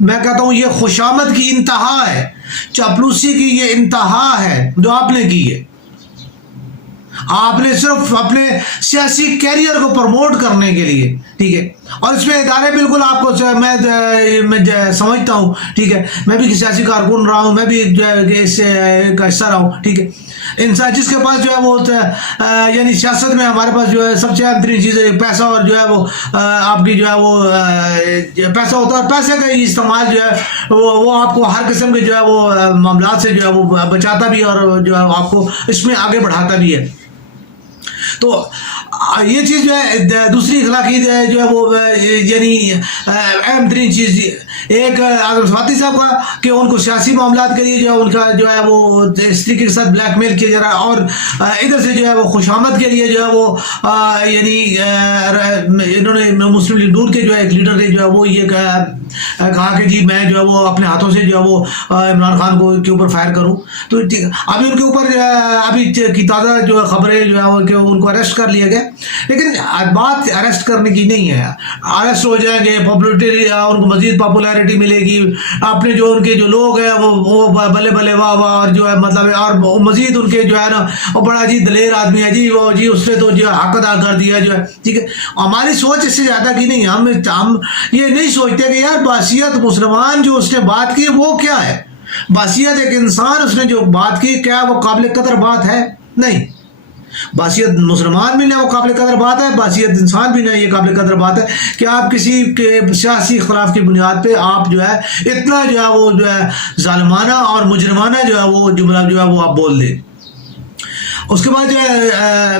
میں کہتا ہوں یہ خوشامد کی انتہا ہے، چاپلوسی کی یہ انتہا ہے جو آپ نے کی ہے. آپ نے صرف اپنے سیاسی کیریئر کو پروموٹ کرنے کے لیے، ٹھیک ہے، اور اس میں ادارے بالکل آپ کو میں سمجھتا ہوں، ٹھیک ہے، میں بھی سیاسی کارکن رہا ہوں، میں بھی جو ہے اس کا حصہ رہا ہوں، ٹھیک ہے. انسان جس کے پاس جو ہے وہ یعنی سیاست میں ہمارے پاس جو ہے سب سے اہم ترین چیز ہے پیسہ، اور جو ہے وہ آپ کی جو ہے وہ پیسہ ہوتا ہے، اور پیسے کا استعمال جو ہے وہ آپ کو ہر قسم کے جو ہے وہ معاملات سے جو ہے وہ بچاتا بھی، اور جو ہے آپ کو اس میں آگے بڑھاتا بھی ہے. تو یہ چیز جو ہے دوسری اخلاقی جو ہے وہ یعنی اہم ترین چیز ایک اعظم صفاتی صاحب کا کہ ان کو سیاسی معاملات کے لیے جو ہے ان کا جو ہے وہ اس طریقے کے ساتھ بلیک میل کیا جا رہا ہے، اور ادھر سے جو ہے وہ خوشامد کے لیے جو ہے وہ یعنی انہوں نے مسلم لیگ نون کے جو ہے ایک لیڈر نے جو ہے وہ یہ کہا کہ جی میں جو ہے وہ اپنے ہاتھوں سے جو ہے وہ عمران خان کو کے اوپر فائر کروں. تو ابھی ان کے اوپر ابھی کی تازہ جو خبریں جو ہے کہ ان کو اریسٹ کر لیا گیا، لیکن بات اریسٹ کرنے کی نہیں ہے. اریسٹ ہو جائیں گے، پاپولیٹی ان کو مزید پاپولیرٹی ملے گی، اپنے جو ان کے جو لوگ ہیں وہ بلے بلے واہ واہ، اور جو ہے مطلب اور مزید ان کے جو ہے نا وہ بڑا جی دلیر آدمی ہے جی، وہ جی اس نے تو جو حق ادا کر دیا جو ہے، ٹھیک ہے. ہماری سوچ اس سے زیادہ کی نہیں ہے. ہم یہ نہیں سوچتے کہ یار باسیت مسلمان جو اس نے بات کی وہ کیا ہے. باسیت ایک انسان اس نے جو بات کی کیا وہ قابل قدر بات ہے؟ نہیں. باسیت مسلمان بھی نہیں وہ قابل قدر بات ہے، باسیت انسان بھی نہیں یہ قابل قدر بات ہے کہ آپ کسی کے سیاسی اختلاف کی بنیاد پہ آپ جو ہے اتنا جو ہے وہ جو ہے ظالمانہ اور مجرمانہ جو ہے وہ جملہ جو ہے وہ آپ بول دیں. اس کے بعد جو ہے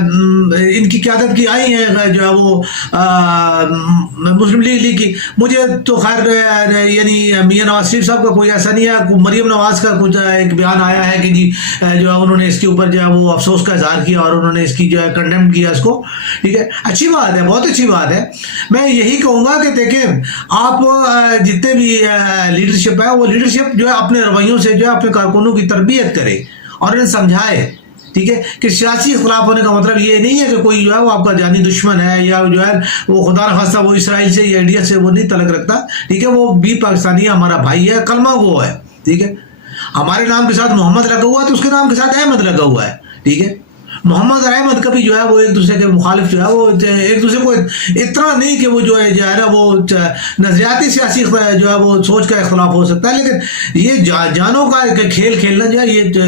ان کی قیادت کی آئی ہیں جو ہے وہ مسلم لیگ کی. مجھے تو خیر یعنی میاں نواز شریف صاحب کا کوئی ایسا نہیں ہے. مریم نواز کا کچھ ایک بیان آیا ہے کہ جی جو ہے انہوں نے اس کے اوپر جو ہے وہ افسوس کا اظہار کیا، اور انہوں نے اس کی جو ہے کنڈیم کیا اس کو، ٹھیک ہے. اچھی بات ہے، بہت اچھی بات ہے. میں یہی کہوں گا کہ دیکھیں آپ جتنے بھی لیڈرشپ ہے وہ لیڈرشپ جو ہے اپنے رویوں سے جو ہے اپنے کارکنوں کی تربیت کرے اور انہیں سمجھائے، ٹھیک ہے، کہ سیاسی اختلاف ہونے کا مطلب یہ نہیں ہے کہ کوئی جو ہے وہ آپ کا جانی دشمن ہے، یا جو ہے وہ خدا نخواستہ وہ اسرائیل سے یا انڈیا سے وہ نہیں تعلق رکھتا، ٹھیک ہے. وہ بھی پاکستانی ہمارا بھائی ہے، کلمہ وہ ہے، ٹھیک ہے. ہمارے نام کے ساتھ محمد لگا ہوا ہے تو اس کے نام کے ساتھ احمد لگا ہوا ہے، ٹھیک ہے. محمد اور احمد کبھی جو ہے وہ ایک دوسرے کے مخالف جو ہے وہ ایک دوسرے کو اتنا نہیں کہ وہ جو ہے نا وہ نظریاتی سیاسی جو ہے وہ سوچ کا اختلاف ہو سکتا ہے، لیکن یہ جانوں کا کھیل کھیلنا جو ہے یہ جو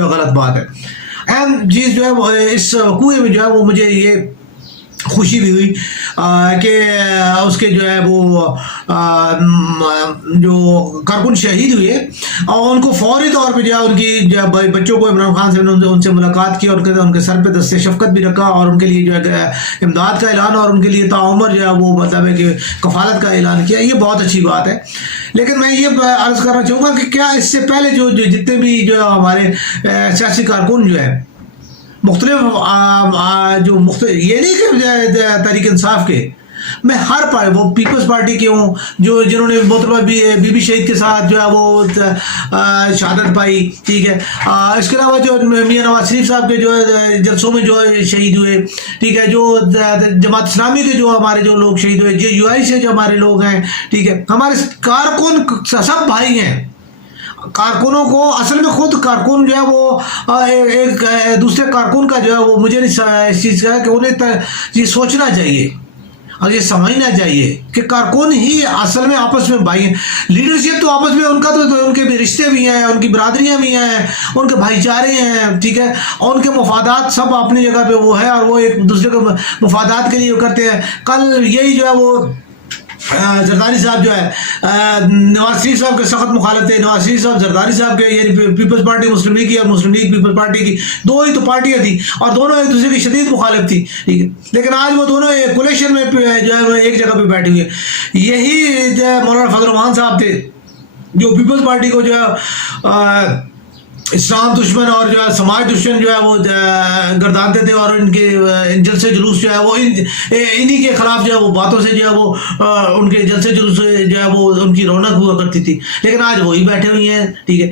ہے غلط بات ہے. اہم چیز جو ہے وہ اس وقوع میں جو ہے وہ مجھے یہ خوشی بھی ہوئی کہ اس کے جو ہے وہ جو کارکن شہید ہوئے اور ان کو فوری طور پہ جو ہے ان کی جو بچوں کو عمران خان سے ان سے ملاقات کی، اور ان کے سر پہ دست شفقت بھی رکھا، اور ان کے لیے جو ہے امداد کا اعلان اور ان کے لیے تعمر جو ہے وہ مطلب ہے کہ کفالت کا اعلان کیا. یہ بہت اچھی بات ہے. لیکن میں یہ عرض کرنا چاہوں گا کہ کیا اس سے پہلے جو جتنے بھی جو ہمارے سیاسی کارکن جو ہے مختلف یہ نہیں کہ تحریک انصاف کے، میں ہر پارٹی وہ پیپلز پارٹی کے ہوں جو جنہوں نے محترمہ بی بی شہید کے ساتھ جو ہے وہ شہادت پائی، ٹھیک ہے. اس کے علاوہ جو میاں نواز شریف صاحب کے جو جلسوں میں جو شہید ہوئے، ٹھیک ہے، جو جماعت اسلامی کے جو ہمارے جو لوگ شہید ہوئے، JUI سے جو ہمارے لوگ ہیں، ٹھیک ہے، ہمارے کارکن سب بھائی ہیں. کارکنوں کو اصل میں خود کارکن جو ہے وہ ایک دوسرے کارکن کا جو ہے وہ مجھے نہیں اس چیز کا ہے کہ انہیں یہ سوچنا چاہیے اور یہ سمجھنا چاہیے کہ کارکن ہی اصل میں آپس میں بھائی ہیں. لیڈرشپ تو آپس میں ان کا تو ان کے بھی رشتے بھی ہیں، ان کی برادریاں بھی ہیں، ان کے بھائی چارے ہیں، ٹھیک ہے، اور ان کے مفادات سب اپنی جگہ پہ وہ ہے، اور وہ ایک دوسرے کے مفادات کے لیے کرتے ہیں. کل یہی جو ہے وہ زرداری صاحب جو ہے نواز شریف صاحب کے سخت مخالف تھے. نواز شریف صاحب زرداری صاحب کے یعنی پیپلز پارٹی مسلم لیگ کی اور مسلم لیگ پیپلز پارٹی کی دو ہی تو پارٹیاں تھیں اور دونوں ایک دوسرے کی شدید مخالف تھی، ٹھیک ہے. لیکن آج وہ دونوں کولیشن میں جو ہے ایک جگہ پہ بیٹھے ہوئے. یہی مولانا فضل الرحمان صاحب تھے جو پیپلز پارٹی کو جو ہے اسلام دشمن اور جو ہے سماج دشمن جو ہے وہ گردانتے تھے، اور ان کے جلسے جلوس جو ہے وہ انہی کے خلاف جو ہے وہ باتوں سے جو ہے وہ ان کے جلسے جلوس سے جو ہے وہ ان کی رونق ہوا کرتی تھی، لیکن آج وہی بیٹھے ہوئی ہیں. ٹھیک ہے،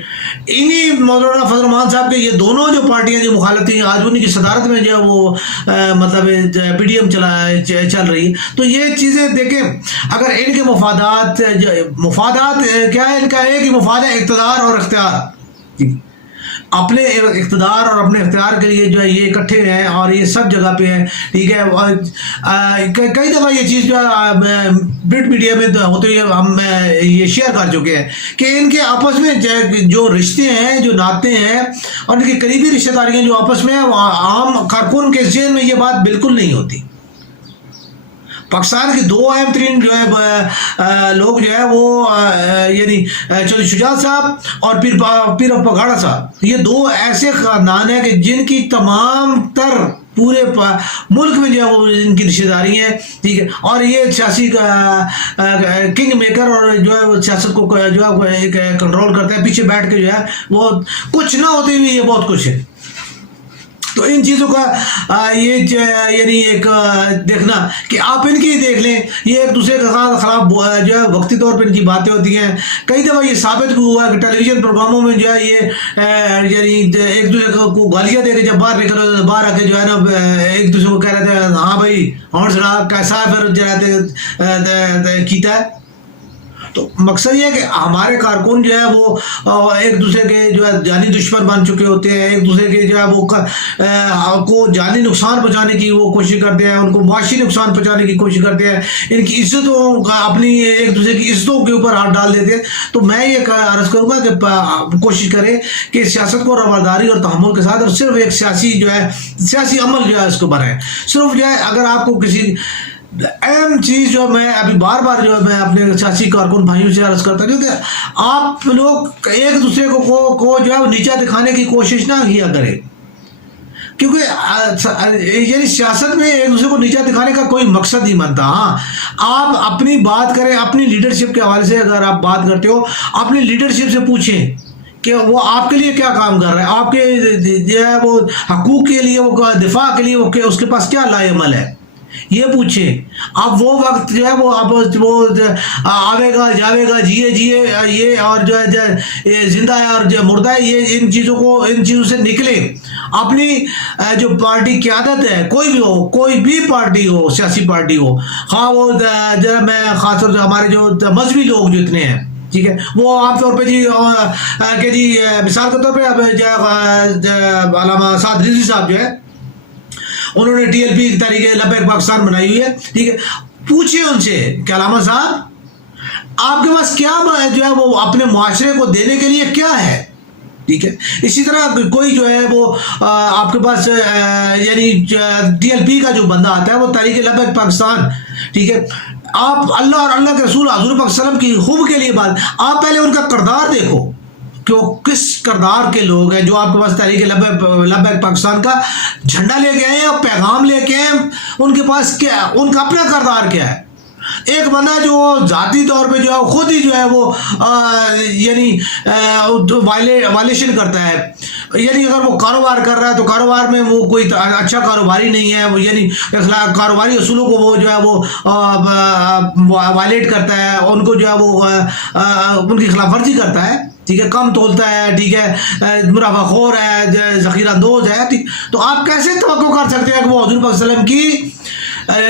انہی مولانا فضل الرحمان صاحب کے یہ دونوں جو پارٹیاں جو مخالف تھیں آج انہی کی صدارت میں جو ہے وہ مطلب پی ڈی ایم چل رہی ہے. تو یہ چیزیں دیکھیں، اگر ان کے مفادات کیا ہے، ان کا ایک ہی مفاد ہے، اقتدار اور اختیار. اپنے اقتدار اور اپنے اختیار کے لیے جو ہے یہ اکٹھے ہیں اور یہ سب جگہ پہ ہیں. ٹھیک ہے، کئی دفعہ یہ چیز جو ہے پرنٹ میڈیا میں ہوتے ہوئے ہم یہ شیئر کر چکے ہیں کہ ان کے آپس میں جو رشتے ہیں، جو ناطے ہیں اور ان کی قریبی رشتہ داریاں جو آپس میں ہیں، عام کارکن کے ذہن میں یہ بات بالکل نہیں ہوتی. پاکستان کے دو اہم ترین جو ہے لوگ جو ہے وہ یعنی چودھری شجاعت صاحب اور پیر پگاڑا صاحب، یہ دو ایسے خاندان ہیں کہ جن کی تمام تر پورے ملک میں جو ہے وہ ان کی رشتہ داری ہیں. ٹھیک ہے، اور یہ سیاسی کنگ میکر اور جو ہے وہ سیاست کو جو ہے کنٹرول کرتے ہیں، پیچھے بیٹھ کے جو ہے وہ کچھ نہ ہوتے ہوئے یہ بہت کچھ ہے. تو ان چیزوں کا یہ یعنی ایک دیکھنا کہ آپ ان کی دیکھ لیں، یہ ایک دوسرے کے خلاف جو ہے وقتی طور پہ ان کی باتیں ہوتی ہیں. کئی دفعہ یہ ثابت بھی ہوا کہ ٹیلی ویژن پروگراموں میں جو ہے یہ یعنی ایک دوسرے کو گالیاں دے کے جب باہر آ کے جو ہے نا ایک دوسرے کو کہہ رہے تھے ہاں بھائی اور سنا کیسا ہے، پھر جو ہے کیتا ہے. تو مقصد یہ ہے کہ ہمارے کارکن جو ہے وہ ایک دوسرے کے جو ہے جانی دشمن بن چکے ہوتے ہیں، ایک دوسرے کے جو ہے وہ کو جانی نقصان پہنچانے کی وہ کوشش کرتے ہیں، ان کو معاشی نقصان پہنچانے کی کوشش کرتے ہیں، ان کی عزتوں کا اپنی ایک دوسرے کی عزتوں کے اوپر ہاتھ ڈال دیتے ہیں. تو میں یہ عرض کروں گا کہ کوشش کریں کہ سیاست کو رواداری اور تحمل کے ساتھ اور صرف ایک سیاسی جو ہے سیاسی عمل جو ہے اس کو بنائیں. صرف جو ہے اگر آپ کو کسی اہم چیز جو میں ابھی بار بار جو میں اپنے سیاسی کارکن بھائیوں سے عرض کرتا ہوں کیونکہ آپ لوگ ایک دوسرے کو جو ہے وہ نیچا دکھانے کی کوشش نہ کیا کریں، کیونکہ یعنی سیاست میں ایک دوسرے کو نیچا دکھانے کا کوئی مقصد نہیں بنتا. ہاں آپ اپنی بات کریں، اپنی لیڈرشپ کے حوالے سے اگر آپ بات کرتے ہو اپنی لیڈرشپ سے پوچھیں کہ وہ آپ کے لیے کیا کام کر رہا ہے، آپ کے جو ہے وہ حقوق کے لیے وہ دفاع کے لیے وہ اس کے پاس کیا لائے عمل ہے، یہ پوچھیں. اب وہ وقت جو ہے وہ آوے گا جاوے گا جیے یہ اور جو ہے زندہ ہے اور جو مردہ ہے، یہ ان چیزوں سے نکلے. اپنی جو پارٹی قیادت ہے، کوئی بھی ہو، کوئی بھی پارٹی ہو، سیاسی پارٹی ہو، خواہ وہ جو میں خاص طور سے ہمارے جو مذہبی لوگ جو اتنے ہیں، ٹھیک ہے، وہ عام طور پہ جی مثال کے طور پہ علامہ سعد رضوی صاحب جو ہے انہوں نے T L P Tehreek Labbaik Pakistan بنائی ہوئی ہے. ٹھیک ہے، پوچھیں ان سے کہ علامہ صاحب آپ کے پاس کیا جو ہے وہ اپنے معاشرے کو دینے کے لیے کیا ہے. ٹھیک ہے، اسی طرح کوئی جو ہے وہ آپ کے پاس یعنی ٹی ایل پی کا جو بندہ آتا ہے وہ تحریک لبیک پاکستان، ٹھیک ہے، آپ اللہ اور اللہ کے رسول حضور پاک صلی اللہ علیہ وسلم کی خوب کے لیے بات، آپ پہلے ان کا کردار دیکھو کہ وہ کس کردار کے لوگ ہیں جو آپ کے پاس تحریک لبیک پاکستان کا جھنڈا لے کے آئے ہیں اور پیغام لے کے ہیں. ان کے پاس کیا، ان کا اپنا کردار کیا ہے. ایک بندہ جو ذاتی طور پہ جو ہے خود ہی جو ہے وہ یعنی وائلیشن کرتا ہے، یعنی اگر وہ کاروبار کر رہا ہے تو کاروبار میں وہ کوئی اچھا کاروباری نہیں ہے، یعنی کاروباری اصولوں کو وہ جو ہے وہ وائلیٹ کرتا ہے، ان کو جو ہے وہ ان کی خلاف ورزی کرتا ہے. ٹھیک ہے، کم تولتا ہے، ٹھیک ہے، منافع خور ہے، ذخیرہ اندوز ہے. ٹھیک، تو آپ کیسے توقع کر سکتے ہیں کہ وہ حضور پاک صلی اللہ علیہ وسلم کی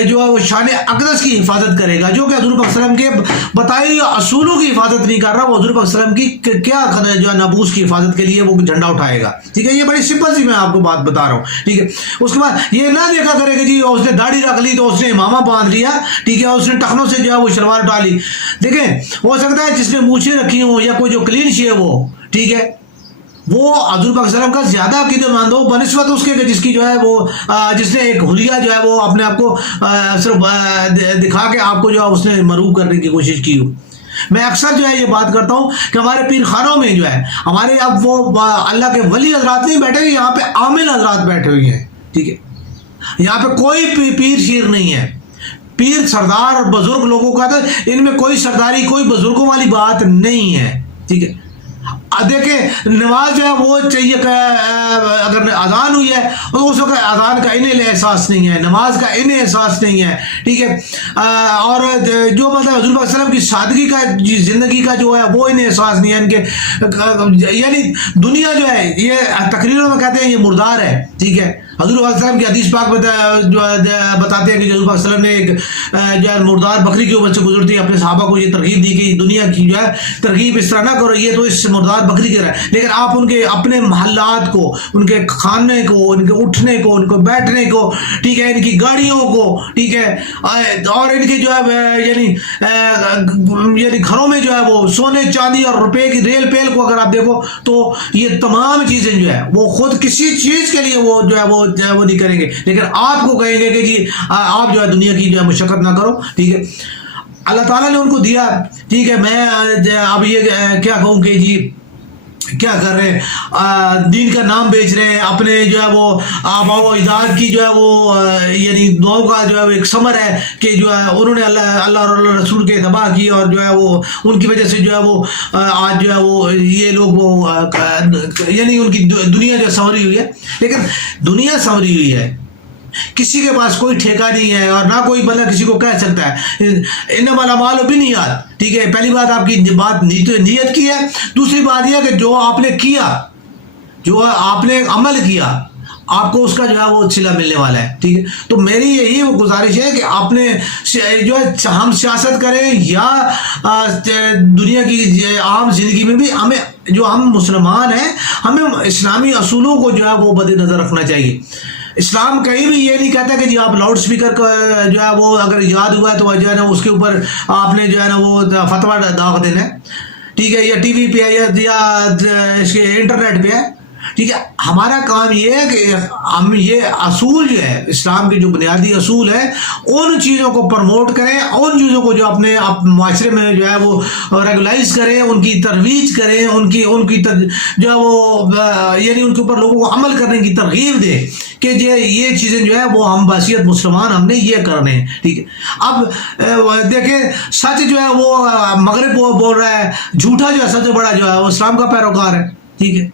جو ہے وہ شان اقدس کی حفاظت کرے گا، جو کہ حضور پاک صلی اللہ علیہ وسلم کے بتائی اصولوں کی حفاظت نہیں کر رہا، وہ حضور پاک صلی اللہ علیہ وسلم کی کیا جو ہے نبوس کی حفاظت کے لیے وہ جھنڈا اٹھائے گا. ٹھیک ہے، یہ بڑی سمپل سی میں آپ کو بات بتا رہا ہوں. ٹھیک ہے، اس کے بعد یہ نہ دیکھا کرے کہ جی اس نے داڑھی رکھ لی تو اس نے امامہ باندھ لیا، ٹھیک ہے، اس نے ٹخنوں سے جو ہے وہ شلوار ڈالی. دیکھیں، ہو سکتا ہے جس نے مونچھیں رکھی ہوں یا کوئی جو کلین شی ہے وہ، ٹھیک ہے، وہ حضور پاک صلی اللہ علیہ وسلم کا زیادہ عقیدت مند ہو بنسبت اس کے جس کی جو ہے وہ جس نے ایک حلیہ جو ہے وہ اپنے آپ کو صرف دکھا کے آپ کو جو ہے اس نے مروب کرنے کی کوشش کی ہو. میں اکثر جو ہے یہ بات کرتا ہوں کہ ہمارے پیر خانوں میں جو ہے ہمارے اب وہ اللہ کے ولی حضرات نہیں بیٹھے ہوئے، یہاں پہ عامل حضرات بیٹھے ہوئے ہیں. ٹھیک ہے، یہاں پہ کوئی پیر شیر نہیں ہے. پیر سردار اور بزرگ لوگوں کا، تو ان میں کوئی سرداری کوئی بزرگوں والی بات نہیں ہے. ٹھیک ہے، دیکھیں نماز جو ہے وہ چاہیے کہ اگر اذان ہوئی ہے تو اس وقت اذان کا انہیں احساس نہیں ہے, نماز کا انہیں احساس نہیں ہے, ٹھیک ہے. اور جو مطلب حضور صلی اللہ علیہ وسلم کی سادگی کا زندگی کا جو ہے وہ انہیں احساس نہیں ہے ان کے. یعنی دنیا جو ہے یہ تقریروں میں کہتے ہیں یہ مردار ہے, ٹھیک ہے. حضور صلی اللہ علیہ وسلم کی حدیث پاک بتاتے ہیں کہ حضور صلی اللہ علیہ وسلم نے ایک جو ہے مردار بکری کے اوپر سے گزرتی ہے, اپنے صحابہ کو یہ ترغیب دی کہ دنیا کی جو ہے ترغیب اس طرح نہ کرو, یہ تو اس مردار بکری کی طرح ہے. لیکن آپ ان کے اپنے محلات کو, ان کے کھانے کو, ان کے اٹھنے کو, ان کو بیٹھنے کو, ٹھیک ہے, ان کی گاڑیوں کو, ٹھیک ہے, اور ان کے جو ہے یعنی گھروں میں جو ہے وہ سونے چاندی اور روپے کی ریل پیل کو اگر آپ دیکھو تو یہ تمام چیزیں جو ہے وہ خود کسی چیز کے لیے وہ جو ہے وہ نہیں کریں گے, لیکن آپ کو کہیں گے کہ جی آپ جو ہے دنیا کی جو ہے مشقت نہ کرو, ٹھیک ہے. اللہ تعالیٰ نے ان کو دیا, ٹھیک ہے. میں اب یہ کیا کہوں کہ جی کیا کر رہے ہیں, دین کا نام بیچ رہے ہیں, اپنے جو ہے وہ آبا و اجداد کی جو ہے وہ یعنی دعاؤں کا جو ہے ایک ثمر ہے کہ جو ہے انہوں نے اللہ اور اللہ رسول کے اتباع کی, اور جو ہے وہ ان کی وجہ سے جو ہے وہ آج جو ہے وہ یہ لوگ وہ یعنی ان کی دنیا جو سنوری ہوئی ہے. لیکن دنیا سنوری ہوئی ہے, کسی کے پاس کوئی ٹھیکہ نہیں ہے, اور نہ کوئی بندہ کسی کو کہہ سکتا ہے انما الاعمال بالنیات, ٹھیک ہے. پہلی بات آپ کی بات نیت کی ہے. دوسری بات یہ ہے کہ جو آپ نے کیا, جو آپ نے عمل کیا, آپ کو اس کا جو ہے وہ صلہ ملنے والا ہے, ٹھیک ہے. تو میری یہی گزارش ہے کہ آپ نے جو ہے ہم سیاست کریں یا دنیا کی عام زندگی میں بھی ہمیں جو ہم مسلمان ہیں ہمیں اسلامی اصولوں کو جو ہے وہ مد نظر رکھنا چاہیے. اسلام کہیں بھی یہ نہیں کہتا کہ جی آپ لاؤڈ اسپیکر جو ہے وہ اگر ایجاد ہوا ہے تو جو ہے نا اس کے اوپر آپ نے جو ہے نا وہ فتویٰ داغ دینا ہے, ٹھیک ہے, یا ٹی وی پہ ہے یا اس کے انٹرنیٹ پہ ہے, ٹھیک ہے. ہمارا کام یہ ہے کہ ہم یہ اصول جو ہے اسلام کے جو بنیادی اصول ہیں ان چیزوں کو پروموٹ کریں, ان چیزوں کو جو اپنے معاشرے میں جو ہے وہ ریگولائز کریں, ان کی ترویج کریں, ان کی جو ہے وہ یعنی ان کے اوپر لوگوں کو عمل کرنے کی ترغیب دیں کہ یہ چیزیں جو ہے وہ ہم بحیثیت مسلمان ہم نے یہ کرنے ہیں, ٹھیک ہے. اب دیکھیں سچ جو ہے وہ مغرب بول رہا ہے, جھوٹا جو ہے سب سے بڑا جو ہے وہ اسلام کا پیروکار ہے, ٹھیک ہے.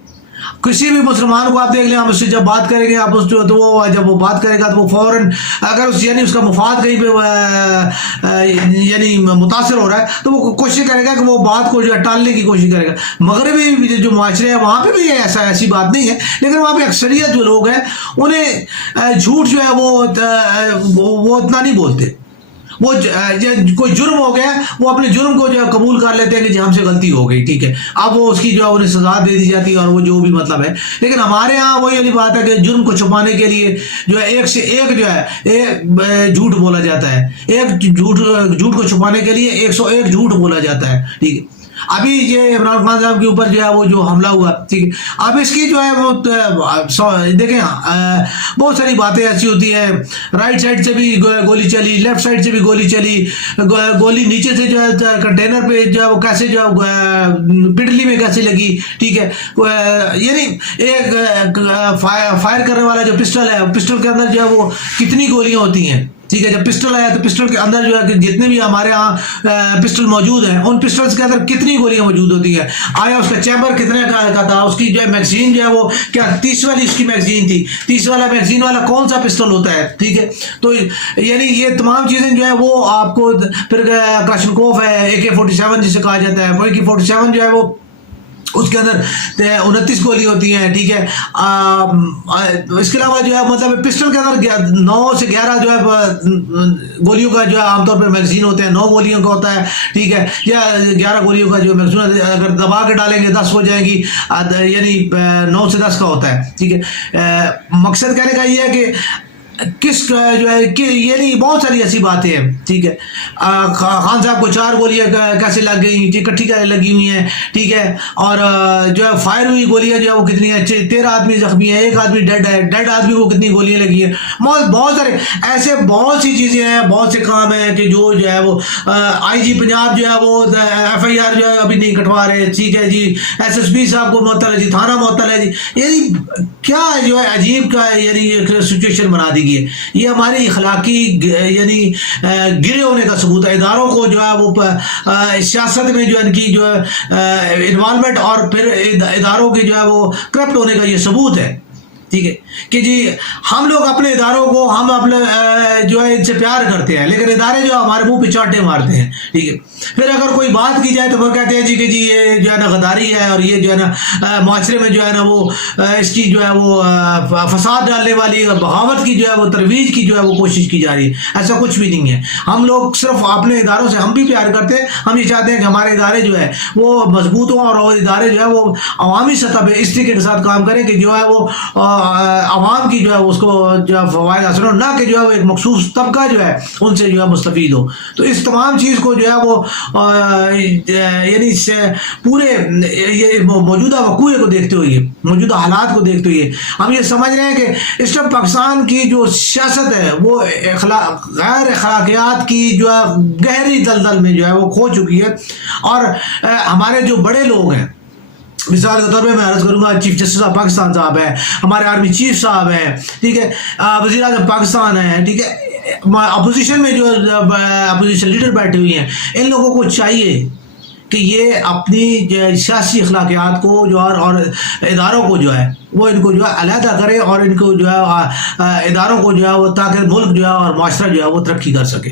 کسی بھی مسلمان کو آپ دیکھ لیں, ہم اس سے جب بات کریں گے آپ اس جو تو وہ جب وہ بات کرے گا تو وہ فوراً اگر یعنی اس کا مفاد کہیں پہ یعنی متاثر ہو رہا ہے تو وہ کوشش کرے گا کہ وہ بات کو جو ہے ٹالنے کی کوشش کرے گا. مغربی جو معاشرے ہیں وہاں پہ بھی ایسی بات نہیں ہے, لیکن وہاں پہ اکثریت جو لوگ ہیں انہیں جھوٹ جو ہے وہ اتنا نہیں بولتے. وہ کوئی جرم ہو گیا وہ اپنے جرم کو جو ہے قبول کر لیتے ہیں کہ جی ہم سے غلطی ہو گئی, ٹھیک ہے. اب وہ اس کی جو ہے انہیں سزا دے دی جاتی ہے اور وہ جو بھی مطلب ہے. لیکن ہمارے ہاں وہی والی بات ہے کہ جرم کو چھپانے کے لیے جو ہے ایک سے ایک جو ہے ایک جھوٹ بولا جاتا ہے, ایک جھوٹ کو چھپانے کے لیے 101 جھوٹ بولا جاتا ہے, ٹھیک ہے. ابھی یہ عمران خان صاحب کے اوپر جو ہے وہ جو حملہ ہوا, ٹھیک ہے, اب اس کی جو ہے وہ دیکھیں بہت ساری باتیں ایسی ہوتی ہیں, رائٹ سائڈ سے بھی گولی چلی, لیفٹ سائڈ سے بھی گولی چلی, گولی نیچے سے جو ہے کنٹینر پہ جو ہے وہ کیسے جو ہے پٹلی میں کیسے لگی, ٹھیک ہے. یعنی ایک فائر کرنے والا جو پسٹل ہے, پسٹل کے اندر جو ہے وہ کتنی گولیاں ہوتی ہیں, ٹھیک ہے. جب پسٹل آیا تو پسٹل کے اندر جو ہے کہ جتنے بھی ہمارے ہاں پسٹل موجود ہیں ان پسٹلز کے اندر کتنی گولیاں موجود ہوتی ہیں, آیا اس کا چیمبر کتنے کا تھا, اس کی جو ہے میگزین جو ہے وہ کیا 30 والی اس کی میگزین تھی, 30 والا میگزین والا کون سا پسٹل ہوتا ہے, ٹھیک ہے. تو یعنی یہ تمام چیزیں جو ہے وہ آپ کو پھر کلاشنکوف ہے, AK-47 جسے کہا جاتا ہے, وہ AK-47 جو ہے وہ اس کے اندر 29 گولی ہوتی ہیں, ٹھیک ہے. اس کے علاوہ جو ہے مطلب پسٹل کے اندر 9 سے 11 جو ہے گولیوں کا جو ہے عام طور پہ میگزین ہوتے ہیں, 9 گولیوں کا ہوتا ہے, ٹھیک ہے, یا 11 گولیوں کا جو میگزین اگر دبا کے ڈالیں گے 10 ہو جائیں گی, یعنی 9 سے 10 کا ہوتا ہے, ٹھیک ہے. مقصد کہنے کا یہ ہے کہ کس جو ہے کہ یعنی بہت ساری ایسی باتیں ہیں, ٹھیک ہے. خان صاحب کو 4 گولیاں کیسے لگ گئی, اکٹھی لگی ہوئی ہیں, ٹھیک ہے. اور جو ہے فائر ہوئی گولیاں جو ہے وہ کتنی ہیں, 13 آدمی زخمی ہیں, 1 آدمی ڈیڈ ہے, ڈیڈ آدمی کو کتنی گولیاں لگی ہیں. بہت سارے ایسے بہت سی چیزیں ہیں, بہت سے کام ہیں کہ جو ہے وہ IG پنجاب جو ہے وہ FIR جو ہے ابھی نہیں کٹوا رہے, ٹھیک ہے جی. SSP صاحب کو معطل ہے جی, تھانہ معطل ہے جی. یعنی کیا جو ہے عجیب کا یعنی ایک سچویشن بنا دی پسندیدگی ہے، یہ ہماری اخلاقی یعنی گرے ہونے کا ثبوت ہے. اداروں کو جو ہے وہ سیاست میں جو ان کی جو انوالومنٹ اور پھر اداروں کے جو ہے وہ کرپٹ ہونے کا یہ ثبوت ہے. ٹھیک ہے کہ جی ہم لوگ اپنے اداروں کو ہم اپنے جو ہے ان سے پیار کرتے ہیں، لیکن ادارے جو ہمارے منہ پہ چانٹے مارتے ہیں. ٹھیک ہے، پھر اگر کوئی بات کی جائے تو پھر کہتے ہیں جی کہ جی یہ جو ہے نا غداری ہے، اور یہ جو ہے نا معاشرے میں جو ہے نا وہ اس کی جو ہے وہ فساد ڈالنے والی اور بغاوت کی جو ہے وہ ترویج کی جو ہے وہ کوشش کی جا رہی ہے. ایسا کچھ بھی نہیں ہے. ہم لوگ صرف اپنے اداروں سے ہم بھی پیار کرتے ہیں. ہم یہ چاہتے ہیں کہ ہمارے ادارے جو ہے وہ مضبوط ہوں، اور وہ ادارے جو ہے وہ عوامی سطح پہ اس طریقے کے ساتھ کام کریں کہ جو ہے وہ عوام کی جو ہے اس کو جو ہے فوائد حاصل ہو، نہ کہ جو ہے وہ ایک مخصوص طبقہ جو ہے ان سے جو ہے مستفید ہو. تو اس تمام چیز کو جو ہے وہ یعنی اس پورے یہ موجودہ وقوع کو دیکھتے ہوئے، موجودہ حالات کو دیکھتے ہوئے ہم یہ سمجھ رہے ہیں کہ اس ٹائم پاکستان کی جو سیاست ہے وہ غیر اخلاقیات کی جو ہے گہری دلدل میں جو ہے وہ کھو چکی ہے. اور ہمارے جو بڑے لوگ ہیں، مثال کے طور پہ میں عرض کروں گا چیف جسٹس آف پاکستان صاحب ہیں، ہمارے آرمی چیف صاحب ہیں، ٹھیک ہے، وزیر اعظم پاکستان ہیں، ٹھیک ہے، اپوزیشن میں جو اپوزیشن لیڈر بیٹھے ہوئے ہیں، ان لوگوں کو چاہیے کہ یہ اپنی سیاسی اخلاقیات کو جو اور اداروں کو جو ہے وہ ان کو جو ہے علیحدہ کرے، اور ان کو جو ہے اداروں کو جو ہے وہ تاکہ ملک جو ہے اور معاشرہ جو ہے وہ ترقی کر سکے.